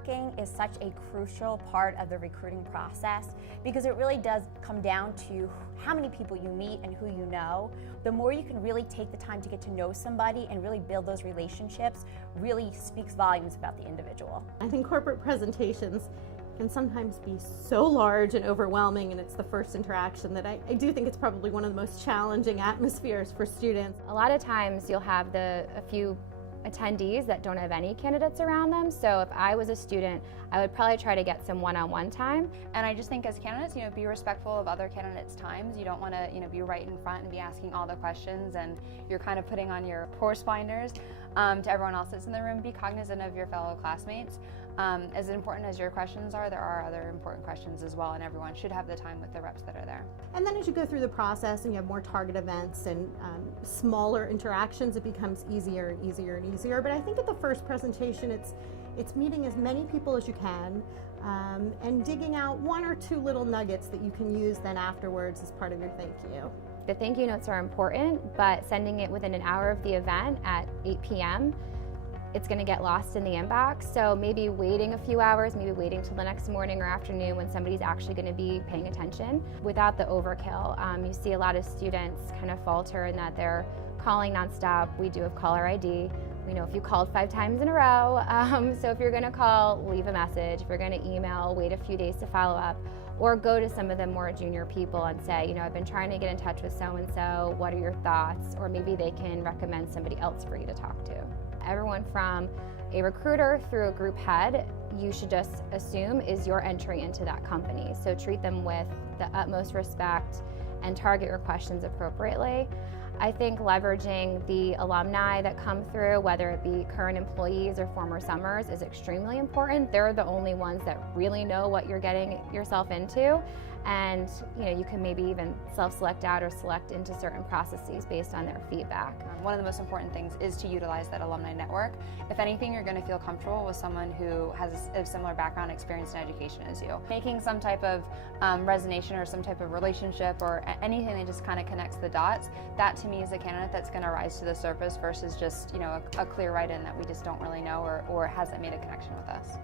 Networking is such a crucial part of the recruiting process because it really does come down to how many people you meet and who you know. The more you can really take the time to get to know somebody and really build those relationships really speaks volumes about the individual. I think corporate presentations can sometimes be so large and overwhelming, and it's the first interaction that I do think it's probably one of the most challenging atmospheres for students. A lot of times you'll have a few attendees that don't have any candidates around them. So if I was a student, I would probably try to get some one-on-one time. And I just think as candidates, be respectful of other candidates' times. You don't want to, be right in front and be asking all the questions, and you're kind of putting on your horse blinders to everyone else that's in the room. Be cognizant of your fellow classmates. As important as your questions are, there are other important questions as well, and everyone should have the time with the reps that are there. And then as you go through the process and you have more target events and smaller interactions, it becomes easier and easier and easier. But I think at the first presentation, it's meeting as many people as you can and digging out one or two little nuggets that you can use then afterwards as part of your thank you. The thank you notes are important, but sending it within an hour of the event at 8 p.m., it's going to get lost in the inbox. So maybe waiting a few hours, maybe waiting till the next morning or afternoon when somebody's actually going to be paying attention without the overkill. You see a lot of students kind of falter in that they're calling nonstop. We do have caller ID. We know if you called 5 times in a row. So if you're going to call, leave a message. If you're going to email, wait a few days to follow up. Or go to some of the more junior people and say, I've been trying to get in touch with so-and-so. What are your thoughts? Or maybe they can recommend somebody else for you to talk to. Everyone from a recruiter through a group head, you should just assume is your entry into that company. So treat them with the utmost respect and target your questions appropriately. I think leveraging the alumni that come through, whether it be current employees or former summers, is extremely important. They're the only ones that really know what you're getting yourself into. And you can maybe even self-select out or select into certain processes based on their feedback. One of the most important things is to utilize that alumni network. If anything, you're going to feel comfortable with someone who has a similar background, experience, and education as you. Making some type of resonation or some type of relationship or anything that just kind of connects the dots, that to me is a candidate that's going to rise to the surface versus just a clear write-in that we just don't really know or hasn't made a connection with us.